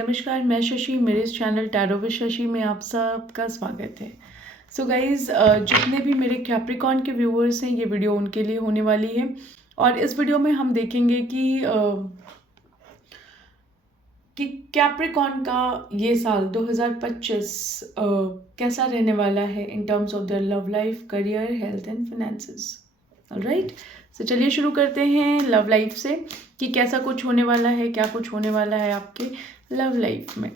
नमस्कार, मैं शशि। मेरे इस चैनल टैरो विद शशि में आप सबका स्वागत है। सो गाइज़, जितने भी मेरे कैप्रिकॉर्न के व्यूअर्स हैं, ये वीडियो उनके लिए होने वाली है। और इस वीडियो में हम देखेंगे कि कैप्रिकॉर्न का ये साल 2025 कैसा रहने वाला है in terms of their love life, career, health and finances. Alright, so चलिए शुरू करते हैं लव लाइफ से कि कैसा कुछ होने वाला है, क्या कुछ होने वाला है आपके लव लाइफ में।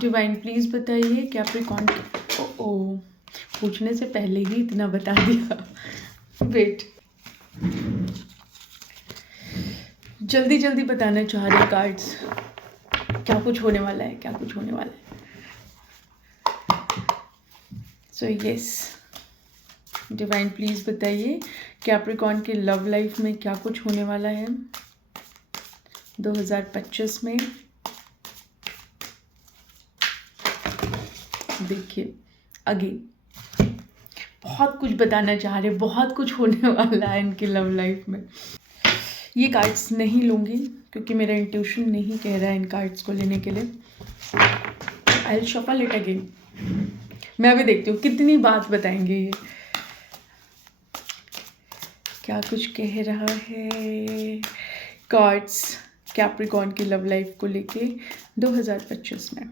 डिवाइन प्लीज बताइए कैप्रिकॉर्न के। ओ पूछने से पहले ही इतना बता दिया। वेट, जल्दी जल्दी बताना चाह रहे कार्ड्स, क्या कुछ होने वाला है, क्या कुछ होने वाला है। सो यस, डिवाइन प्लीज बताइए कैप्रिकॉर्न के लव लाइफ में क्या कुछ होने वाला है 2025 में। देखिए, अगेन बहुत कुछ बताना चाह रहे, बहुत कुछ होने वाला है इनकी लव लाइफ में। ये कार्ड्स नहीं लूँगी क्योंकि मेरा इंट्यूशन नहीं कह रहा है इन कार्ड्स को लेने के लिए। I will shuffle it again. मैं अभी देखती हूँ कितनी बात बताएंगे ये, क्या कुछ कह रहा है कार्ड्स कैप्रिकॉर्न की लव लाइफ को लेके 2025 में।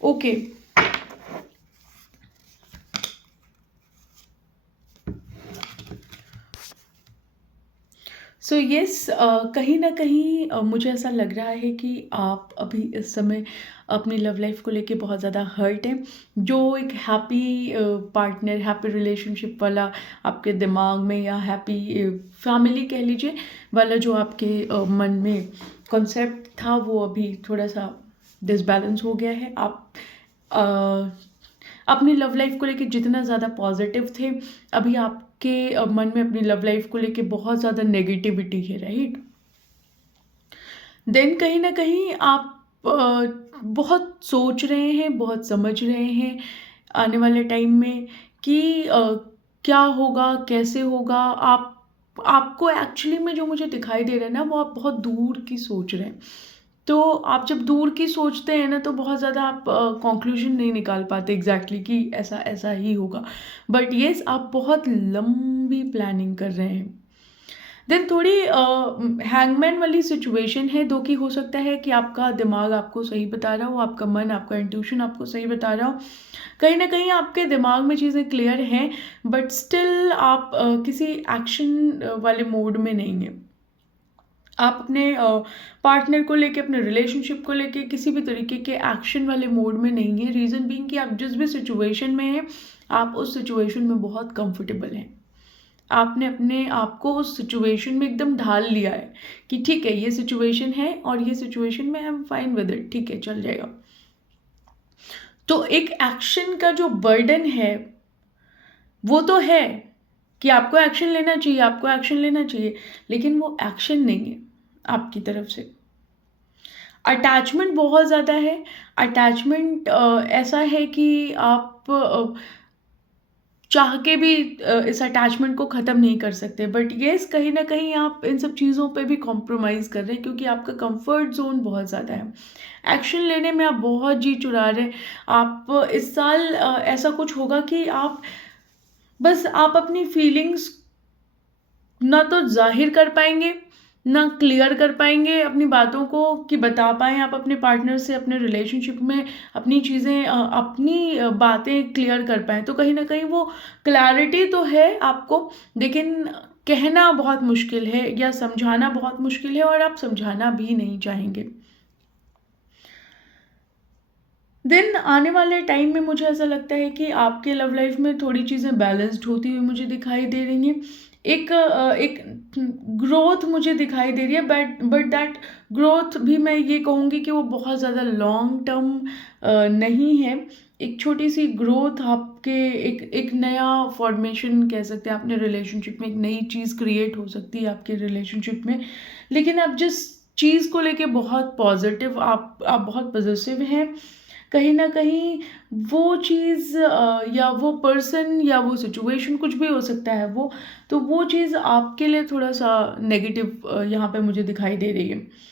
ओके, सो यस, कहीं ना कहीं मुझे ऐसा लग रहा है कि आप अभी इस समय अपनी लव लाइफ को लेके बहुत ज़्यादा हर्ट हैं। जो एक हैप्पी पार्टनर, हैप्पी रिलेशनशिप वाला आपके दिमाग में, या हैप्पी फैमिली कह लीजिए वाला जो आपके मन में कॉन्सेप्ट था, वो अभी थोड़ा सा डिसबैलेंस हो गया है। आप अपनी लव लाइफ को लेके जितना ज़्यादा पॉजिटिव थे, अभी आपके मन में अपनी लव लाइफ को लेके बहुत ज़्यादा नेगेटिविटी है, राइट। देन कहीं ना कहीं आप बहुत सोच रहे हैं, बहुत समझ रहे हैं आने वाले टाइम में कि क्या होगा, कैसे होगा। आपको एक्चुअली में जो मुझे दिखाई दे रहा है ना, वो आप बहुत दूर की सोच रहे हैं। तो आप जब दूर की सोचते हैं ना, तो बहुत ज़्यादा आप कंक्लूजन नहीं निकाल पाते एग्जैक्टली कि ऐसा ऐसा ही होगा। बट येस, आप बहुत लंबी प्लानिंग कर रहे हैं। देन थोड़ी हैंगमैन वाली सिचुएशन है, दो की हो सकता है कि आपका दिमाग आपको सही बता रहा हो, आपका मन, आपका इंट्यूशन आपको सही बता रहा हो। कहीं ना कहीं आपके दिमाग में चीज़ें क्लियर हैं, बट स्टिल आप किसी एक्शन वाले मोड में नहीं है। आप अपने पार्टनर को लेके, अपने रिलेशनशिप को लेके किसी भी तरीके के एक्शन वाले मोड में नहीं है। रीज़न बीइंग कि आप जिस भी सिचुएशन में हैं, आप उस सिचुएशन में बहुत कंफर्टेबल हैं। आपने अपने आप को उस सिचुएशन में एकदम ढाल लिया है कि ठीक है, ये सिचुएशन है और ये सिचुएशन में I am fine with it, ठीक है, चल जाएगा। तो एक एक्शन का जो बर्डन है, वो तो है कि आपको एक्शन लेना चाहिए, आपको एक्शन लेना चाहिए, लेकिन वो एक्शन नहीं है आपकी तरफ से। अटैचमेंट बहुत ज़्यादा है। अटैचमेंट ऐसा है कि आप चाह के भी इस अटैचमेंट को ख़त्म नहीं कर सकते। बट येस, कहीं ना कहीं आप इन सब चीज़ों पे भी कॉम्प्रोमाइज़ कर रहे हैं क्योंकि आपका कंफर्ट जोन बहुत ज़्यादा है। एक्शन लेने में आप बहुत जी चुरा रहे हैं। आप इस साल ऐसा कुछ होगा कि आप अपनी फीलिंग्स ना तो जाहिर कर पाएंगे, ना क्लियर कर पाएंगे अपनी बातों को कि बता पाएँ आप अपने पार्टनर से, अपने रिलेशनशिप में अपनी चीज़ें, अपनी बातें क्लियर कर पाएँ। तो कहीं ना कहीं वो क्लैरिटी तो है आपको, लेकिन कहना बहुत मुश्किल है या समझाना बहुत मुश्किल है, और आप समझाना भी नहीं चाहेंगे। देन आने वाले टाइम में मुझे ऐसा लगता है कि आपके लव लाइफ में थोड़ी चीज़ें बैलेंस्ड होती हुई मुझे दिखाई दे रही हैं। एक ग्रोथ मुझे दिखाई दे रही है, बट दैट ग्रोथ भी मैं ये कहूँगी कि वो बहुत ज़्यादा लॉन्ग टर्म नहीं है। एक छोटी-सी ग्रोथ आपके एक नया फॉर्मेशन कह सकते हैं अपने रिलेशनशिप में, एक नई चीज़ क्रिएट हो सकती है आपके रिलेशनशिप में। लेकिन आप जिस चीज़ को लेके बहुत पॉज़िटिव, आप बहुत पॉज़ेसिव हैं, कहीं न कहीं वो चीज़ या वो पर्सन या वो सिचुएशन कुछ भी हो सकता है वो, तो वो चीज़ आपके लिए थोड़ा-सा नेगेटिव यहाँ पे मुझे दिखाई दे रही है।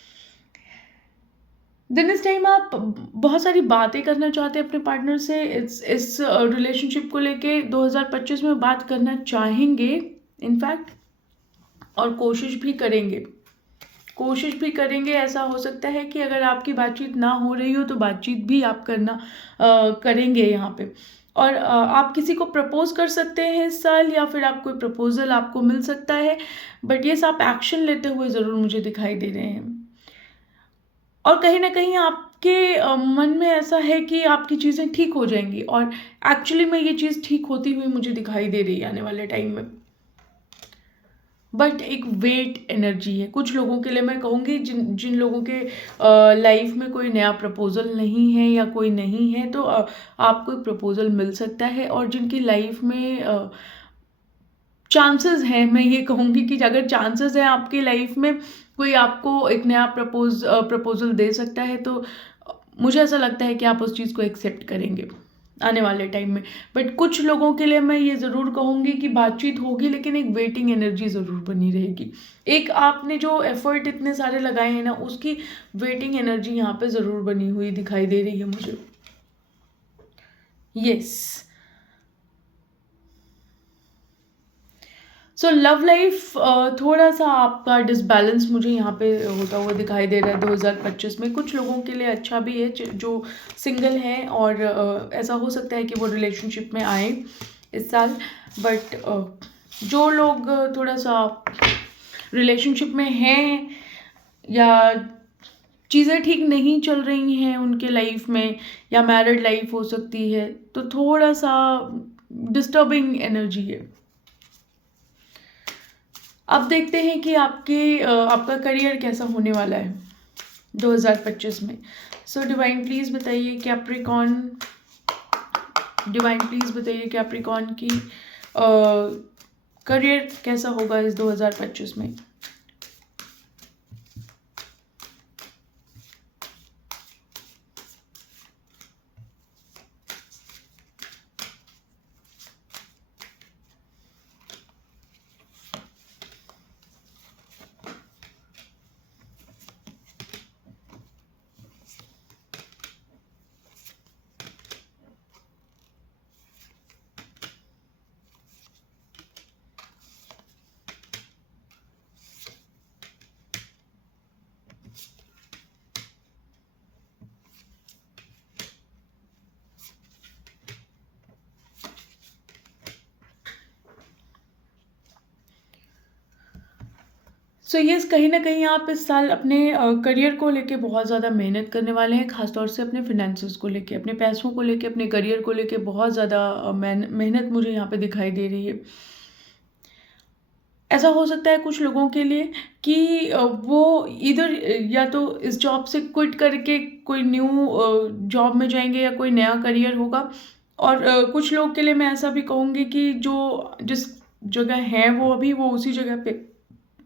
दिन इस टाइम आप बहुत सारी बातें करना चाहते हैं अपने पार्टनर से, इस रिलेशनशिप को लेके 2025 में बात करना चाहेंगे इनफैक्ट, और कोशिश भी करेंगे। ऐसा हो सकता है कि अगर आपकी बातचीत ना हो रही हो तो बातचीत भी आप करना करेंगे यहाँ पे। और आप किसी को प्रपोज़ कर सकते हैं इस साल, या फिर आप कोई प्रपोज़ल आपको मिल सकता है, बट येस आप एक्शन लेते हुए ज़रूर मुझे दिखाई दे रहे हैं। और कहीं न कहीं आपके मन में ऐसा है कि आपकी चीज़ें ठीक हो जाएँगी, और एक्चुअली में ये चीज़ ठीक होती हुई मुझे दिखाई दे रही है आने वाले टाइम में। बट एक वेट एनर्जी है कुछ लोगों के लिए, मैं कहूँगी जिन जिन लोगों के लाइफ में कोई नया प्रपोज़ल नहीं है या कोई नहीं है, तो आपको एक प्रपोज़ल मिल सकता है। और जिनकी लाइफ में चांसेस हैं, मैं ये कहूँगी कि अगर चांसेस हैं आपकी लाइफ में कोई आपको एक नया प्रपोज़ल दे सकता है, तो मुझे ऐसा लगता है कि आप उस चीज़ को एक्सेप्ट करेंगे आने वाले टाइम में। बट कुछ लोगों के लिए मैं ये ज़रूर कहूँगी कि बातचीत होगी, लेकिन एक वेटिंग एनर्जी ज़रूर बनी रहेगी। एक आपने जो एफ़र्ट इतने सारे लगाए हैं ना, उसकी वेटिंग एनर्जी यहाँ पे ज़रूर बनी हुई दिखाई दे रही है मुझे। येस। सो लव लाइफ थोड़ा-सा आपका डिसबैलेंस मुझे यहाँ पे होता हुआ दिखाई दे रहा है 2025 में। कुछ लोगों के लिए अच्छा भी है जो सिंगल हैं, और ऐसा हो सकता है कि वो रिलेशनशिप में आएँ इस साल। बट जो लोग थोड़ा-सा रिलेशनशिप में हैं, या चीज़ें ठीक नहीं चल रही हैं उनके लाइफ में, या मैरिड लाइफ हो सकती है, तो थोड़ा-सा डिस्टर्बिंग एनर्जी है। अब देखते हैं कि आपका करियर कैसा होने वाला है 2025 में। सो डिवाइन प्लीज़ बताइए कैप्रिकॉर्न की करियर कैसा होगा इस 2025 में। सो यस, कहीं न कहीं आप इस साल अपने करियर को लेके बहुत ज़्यादा मेहनत करने वाले हैं, ख़ास तौर से अपने फ़ाइनेंसेस को लेके, अपने पैसों को लेके, अपने करियर को लेके बहुत ज़्यादा मेहनत मुझे यहाँ पे दिखाई दे रही है। ऐसा हो सकता है कुछ लोगों के लिए कि वो इधर या तो इस जॉब से क्विट करके कोई न्यू जॉब में जाएँगे, या कोई नया करियर होगा। और कुछ लोग के लिए मैं ऐसा भी कहूँगी कि जो जिस जगह हैं वो अभी वो उसी जगह पे,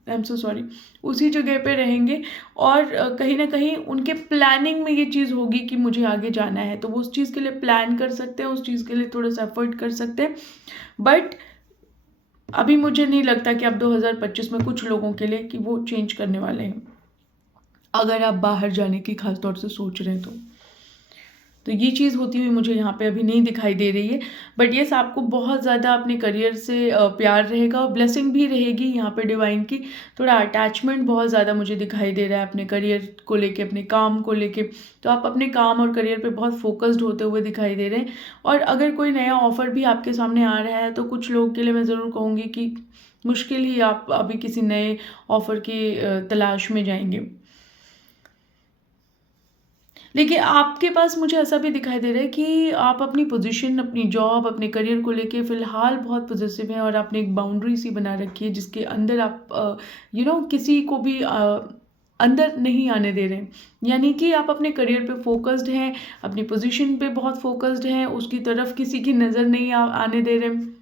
आई एम सो सॉरी, उसी जगह पे रहेंगे। और कहीं न कहीं उनके प्लानिंग में ये चीज़ होगी कि मुझे आगे जाना है, तो वो उस चीज़ के लिए प्लान कर सकते हैं, उस चीज़ के लिए थोड़ा-सा एफ़र्ट कर सकते हैं। बट अभी मुझे नहीं लगता कि अब 2025 में कुछ लोगों के लिए कि वो चेंज करने वाले हैं, अगर आप बाहर जाने की ख़ास तौर से सोच रहे हैं तो। तो ये चीज़ होती हुई मुझे यहाँ पे अभी नहीं दिखाई दे रही है। बट येस, आपको बहुत ज़्यादा अपने करियर से प्यार रहेगा, और ब्लेसिंग भी रहेगी यहाँ पे डिवाइन की। थोड़ा अटैचमेंट बहुत ज़्यादा मुझे दिखाई दे रहा है अपने करियर को लेके, अपने काम को लेके। तो आप अपने काम और करियर पे बहुत फ़ोकस्ड होते हुए दिखाई दे रहे हैं। और अगर कोई नया ऑफ़र भी आपके सामने आ रहा है, तो कुछ लोगों के लिए मैं ज़रूर कहूँगी कि मुश्किल ही आप अभी किसी नए ऑफ़र की तलाश में जाएँगे। लेकिन आपके पास मुझे ऐसा भी दिखाई दे रहा है कि आप अपनी पोजीशन, अपनी जॉब, अपने करियर को लेके फ़िलहाल बहुत पॉज़िटिव हैं और आपने एक बाउंड्री सी बना रखी है जिसके अंदर आप किसी को भी अंदर नहीं आने दे रहे हैं। यानी कि आप अपने करियर पे फ़ोकस्ड हैं, अपनी पोजीशन पे बहुत फ़ोकस्ड हैं, उसकी तरफ किसी की नज़र नहीं आने दे रहे हैं।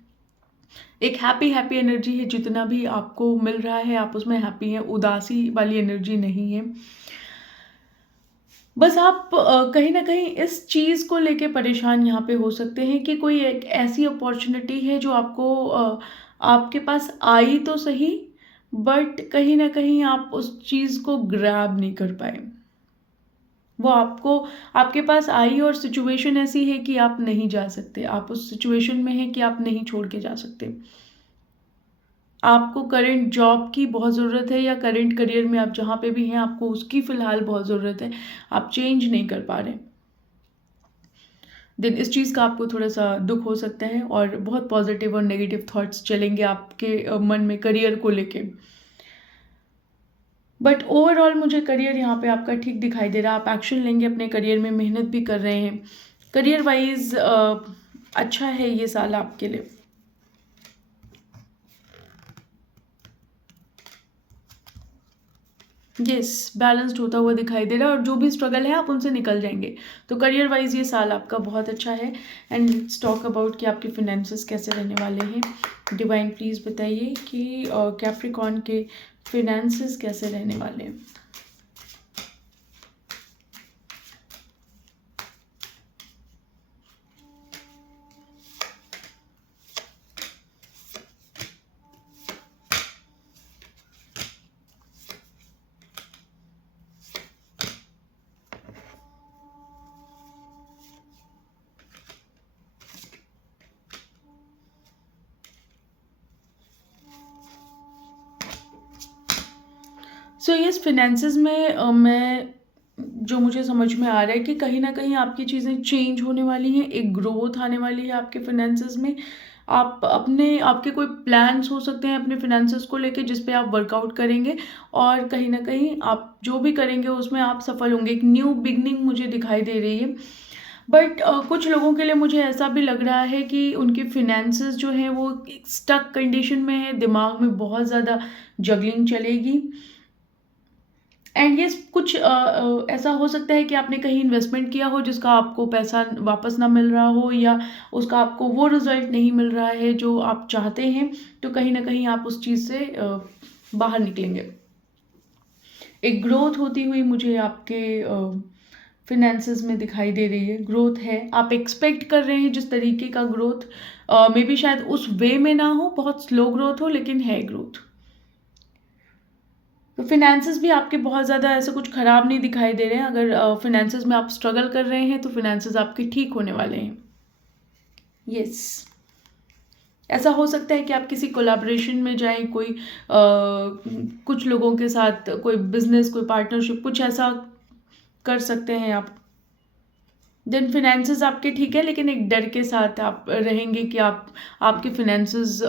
एक हैप्पी एनर्जी है, जितना भी आपको मिल रहा है आप उसमें हैप्पी हैं, उदासी वाली एनर्जी नहीं है। बस आप कहीं न कहीं इस चीज़ को लेके परेशान यहाँ पे हो सकते हैं कि कोई एक ऐसी अपॉर्च्युनिटी है जो आपको आपके पास आई तो सही, बट कहीं न कहीं आप उस चीज़ को ग्रैब नहीं कर पाए। वो आपको आपके पास आई और सिचुएशन ऐसी है कि आप नहीं जा सकते। आप उस सिचुएशन में हैं कि आप नहीं छोड़ के जा सकते। आपको करंट जॉब की बहुत ज़रूरत है या करंट करियर में आप जहाँ पे भी हैं आपको उसकी फ़िलहाल बहुत ज़रूरत है। आप चेंज नहीं कर पा रहे। देन इस चीज़ का आपको थोड़ा-सा दुःख हो सकता है और बहुत पॉज़िटिव और नेगेटिव थॉट्स चलेंगे आपके मन में करियर को लेके। बट ओवरऑल मुझे करियर यहाँ पे आपका ठीक दिखाई दे रहा है। आप एक्शन लेंगे अपने करियर में, मेहनत भी कर रहे हैं। करियर वाइज़ अच्छा है ये साल आपके लिए। येस, बैलेंस्ड होता हुआ दिखाई दे रहा है और जो भी स्ट्रगल है आप उनसे निकल जाएँगे। तो करियर वाइज़ ये साल आपका बहुत अच्छा है। एंड लेट्स टॉक अबाउट कि आपके फाइनेंसेस कैसे रहने वाले हैं। डिवाइन प्लीज़ बताइए कि कैप्रिकॉर्न के फाइनेंसेस कैसे रहने वाले हैं? सो यस, फाइनेंसेस में मैं जो मुझे समझ में आ रहा है कि कहीं न कहीं आपकी चीज़ें चेंज होने वाली हैं, एक ग्रोथ आने वाली है आपके फाइनेंसेस में। आपके कोई प्लान्स हो सकते हैं अपने फाइनेंसेस को लेके जिस पे आप वर्कआउट करेंगे और कहीं न कहीं आप जो भी करेंगे उसमें आप सफल होंगे। एक न्यू बिगिनिंग मुझे दिखाई दे रही है। बट कुछ लोगों के लिए मुझे ऐसा भी लग रहा है कि उनके फाइनेंसेस जो हैं वो एक स्टक कंडीशन में है, दिमाग में बहुत ज़्यादा जगलिंग चलेगी। एंड यस, कुछ ऐसा हो सकता है कि आपने कहीं इन्वेस्टमेंट किया हो जिसका आपको पैसा वापस ना मिल रहा हो या उसका आपको वो रिजल्ट नहीं मिल रहा है जो आप चाहते हैं, तो कहीं ना कहीं आप उस चीज़ से बाहर निकलेंगे। एक ग्रोथ होती हुई मुझे आपके फिनेंसेस में दिखाई दे रही है। ग्रोथ है, आप एक्सपेक्ट कर रहे हैं जिस तरीके का ग्रोथ, मे बी शायद उस वे में ना हो, बहुत स्लो ग्रोथ हो, लेकिन है ग्रोथ। तो फिनेंसेस भी आपके बहुत ज़्यादा ऐसा कुछ ख़राब नहीं दिखाई दे रहे हैं। अगर फिनेंसेस में आप स्ट्रगल कर रहे हैं तो फिनेंसेस आपके ठीक होने वाले हैं। यस, ऐसा हो सकता है कि आप किसी कोलैबोरेशन में जाएं, कुछ लोगों के साथ कोई बिजनेस, कोई पार्टनरशिप, कुछ ऐसा कर सकते हैं आप। देन फिनेंसेस आपके ठीक है, लेकिन एक डर के साथ आप रहेंगे कि आपके फिनेंसेस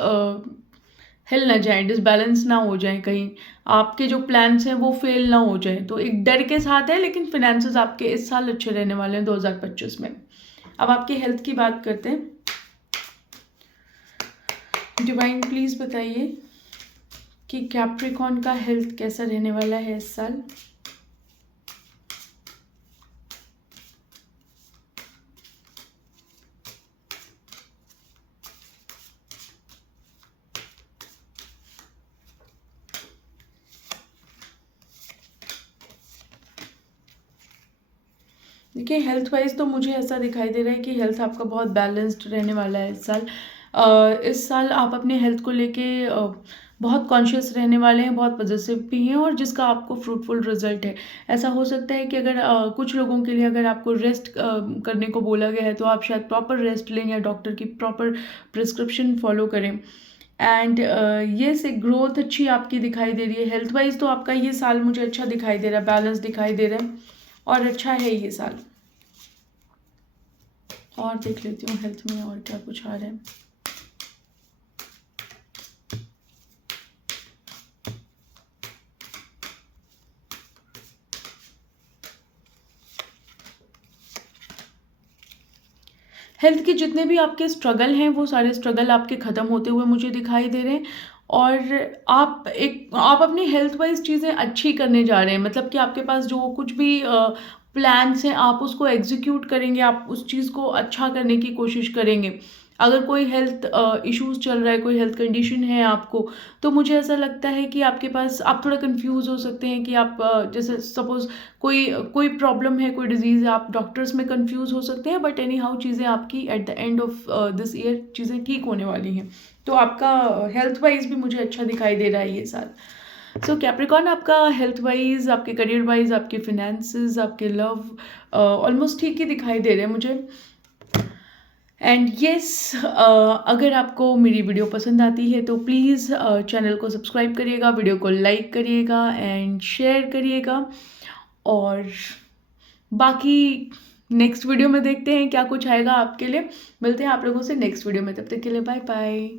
हिल ना जाएँ, डिसबैलेंस ना हो जाएँ कहीं, आपके जो प्लान्स हैं वो फ़ेल ना हो जाएँ। तो एक डर के साथ है, लेकिन फिनेंसेस आपके इस साल अच्छे रहने वाले हैं 2025 में। अब आपकी हेल्थ की बात करते हैं। डिवाइन प्लीज़ बताइए कि कैप्रिकॉर्न का हेल्थ कैसा रहने वाला है इस साल? देखिए, हेल्थ वाइज़ तो मुझे ऐसा दिखाई दे रहा है कि हेल्थ आपका बहुत बैलेंस्ड रहने वाला है इस साल। इस साल आप अपने हेल्थ को लेके बहुत कॉन्शियस रहने वाले हैं, बहुत पॉजिटिव भी हैं और जिसका आपको फ्रूटफुल रिजल्ट है। ऐसा हो सकता है कि अगर कुछ लोगों के लिए अगर आपको रेस्ट करने को बोला गया है तो आप शायद प्रॉपर रेस्ट लें या डॉक्टर की प्रॉपर प्रिस्क्रिप्शन फॉलो करें। एंड येस, एक ग्रोथ अच्छी आपकी दिखाई दे रही है। हेल्थ वाइज़ तो आपका ये साल मुझे अच्छा दिखाई दे रहा है, बैलेंस दिखाई दे रहा है और अच्छा है ये साल। और देख लेती हूँ हेल्थ में और क्या कुछ आ रहा है। हेल्थ के जितने भी आपके स्ट्रगल हैं वो सारे स्ट्रगल आपके ख़त्म होते हुए मुझे दिखाई दे रहे हैं। और आप अपनी हेल्थ वाइज़ चीज़ें अच्छी करने जा रहे हैं, मतलब कि आपके पास जो कुछ भी प्लान्स हैं आप उसको एग्ज़ीक्यूट करेंगे, आप उस चीज़ को अच्छा करने की कोशिश करेंगे। अगर कोई हेल्थ इश्यूज़ चल रहा है, कोई हेल्थ कंडीशन है आपको, तो मुझे ऐसा लगता है कि आपके पास आप थोड़ा कन्फ्यूज़ हो सकते हैं कि आप जैसे सपोज़ कोई कोई प्रॉब्लम है, कोई डिज़ीज़ है, आप डॉक्टर्स में कन्फ्यूज़ हो सकते हैं, बट एनी हाउ चीज़ें आपकी at the end of this year चीज़ें ठीक होने वाली हैं। तो आपका हेल्थ वाइज़ भी मुझे अच्छा दिखाई दे रहा है ये साल। सो कैप्रिकॉर्न, आपका हेल्थ वाइज़, आपके करियर वाइज़, आपके फिनेंसेस, आपके लव ऑलमोस्ट ठीक ही दिखाई दे रहे हैं मुझे। एंड येस, अगर आपको मेरी वीडियो पसंद आती है तो प्लीज़ चैनल को सब्सक्राइब करिएगा, वीडियो को लाइक करिएगा एंड शेयर करिएगा। और बाकी नेक्स्ट वीडियो में देखते हैं क्या कुछ आएगा आपके लिए। मिलते हैं आप लोगों से नेक्स्ट वीडियो में, तब तक के लिए बाय बाय।